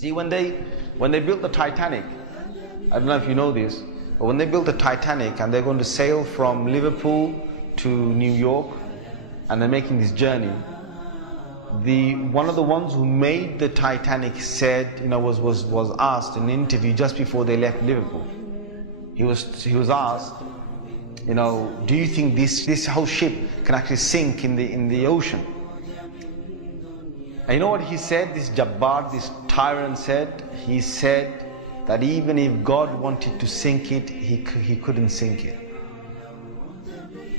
See, when they built the Titanic, I don't know if you know this, but when they built the Titanic and they're going to sail from Liverpool to New York, and they're making this journey, one of the ones who made the Titanic said, was asked in an interview just before they left Liverpool. He was asked, do you think this whole ship can actually sink in the ocean? And you know what he said? This Jabbar, this tyrant said. He said that even if God wanted to sink it, he couldn't sink it.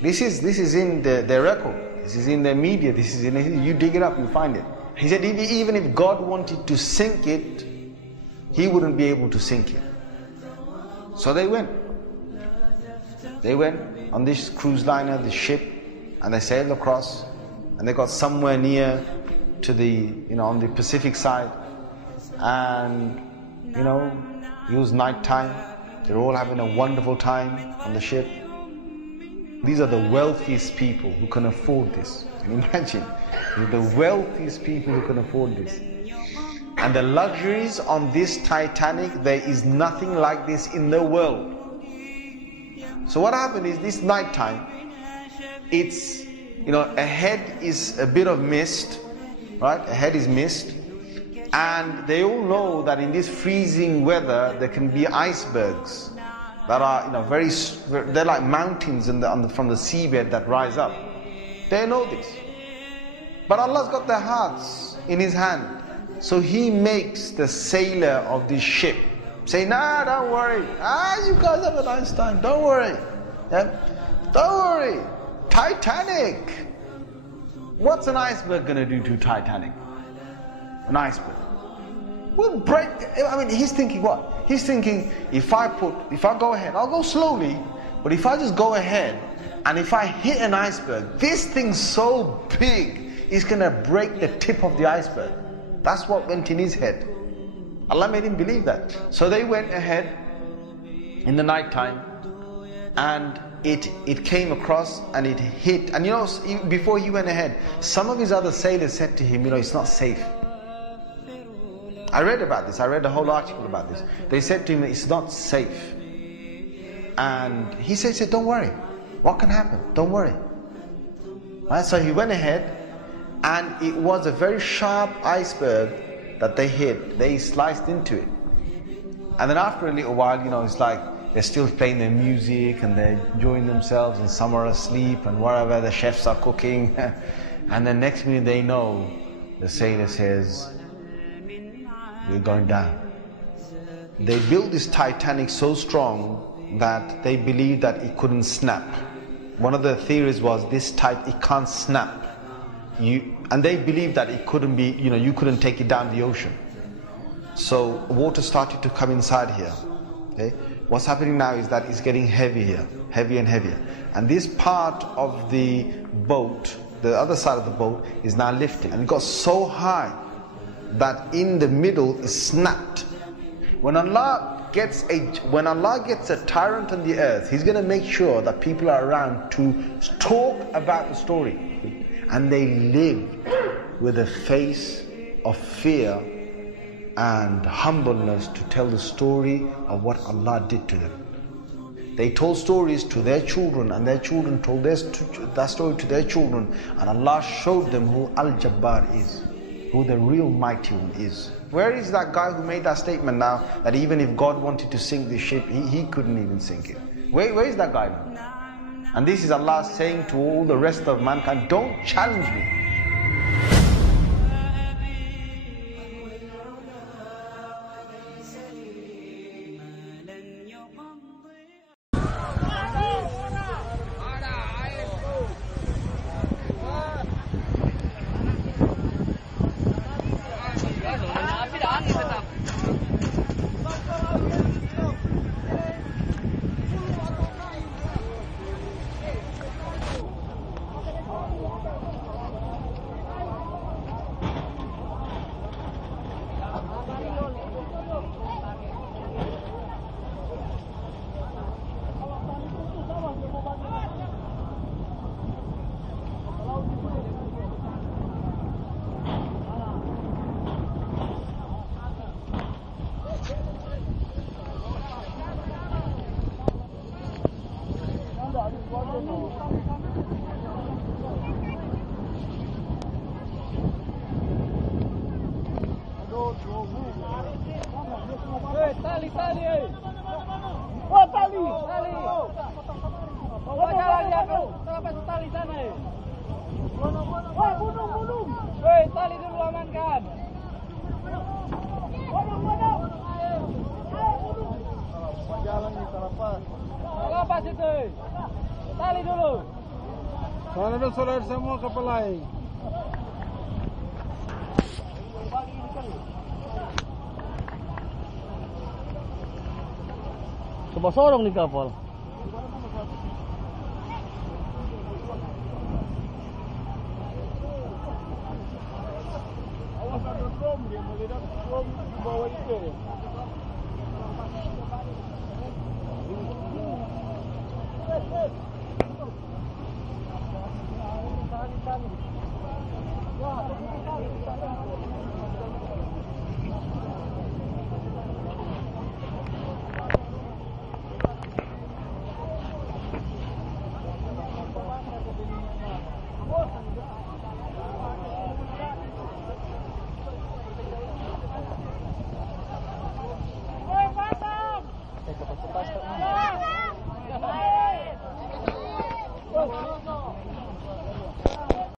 This is in their record. This is in their media. This is you dig it up, you find it. He said even if God wanted to sink it, he wouldn't be able to sink it. So they went. They went on this cruise liner, this ship, and they sailed across, and they got somewhere near to on the Pacific side, and it was night time. They're all having a wonderful time on the ship. These are the wealthiest people who can afford this. Can you imagine? The wealthiest people who can afford this. And the luxuries on this Titanic, there is nothing like this in the world. So what happened is, this night time, it's, ahead is a bit of mist, right? Ahead is mist. And they all know that in this freezing weather, there can be icebergs that are, they're like mountains from the seabed that rise up. They know this. But Allah's got their hearts in His hand. So He makes the sailor of this ship say, nah, don't worry. You guys have a nice time. Don't worry. Yeah? Don't worry. Titanic. What's an iceberg going to do to Titanic? An iceberg will break. He's thinking what? He's thinking, if I go ahead, I'll go slowly, but if I just go ahead, and if I hit an iceberg, this thing's so big, it's going to break the tip of the iceberg. That's what went in his head. Allah made him believe that. So they went ahead in the night time, and it came across and it hit. And before he went ahead, some of his other sailors said to him, it's not safe. I read about this. I read a whole article about this. They said to him, it's not safe. And he said, don't worry. What can happen? Don't worry. Right? So he went ahead, and it was a very sharp iceberg that they hit. They sliced into it. And then after a little while, it's like they're still playing their music and they're enjoying themselves, and some are asleep and whatever, the chefs are cooking. And then next minute they know, the sailor says, we're going down. They built this Titanic so strong that they believed that it couldn't snap. One of the theories was it can't snap. And they believed that it couldn't be, you couldn't take it down the ocean. So water started to come inside here. Okay? What's happening now is that it's getting heavy here, heavier and heavier. And this part of the boat, the other side of the boat, is now lifting. And it got so high that in the middle is snapped. When Allah gets a tyrant on the earth, He's going to make sure that people are around to talk about the story. And they lived with a face of fear and humbleness to tell the story of what Allah did to them. They told stories to their children, and their children told that story to their children, and Allah showed them who Al-Jabbar is, who the real mighty one is. Where is that guy who made that statement now, that even if God wanted to sink this ship, he couldn't even sink it? Where is that guy now? And this is Allah saying to all the rest of mankind, don't challenge me. Tali. Oh, tali. Bawa jalan dia ke telapak tali sana. Wah, gunung. Tali dulu amankan. Gunung. Jalan nih telapas itu. Tali dulu. Sana dulu saudara semua kepalai. Coba sorong nih kapal. Awas ada drum, dia melihat drum di bawah itu.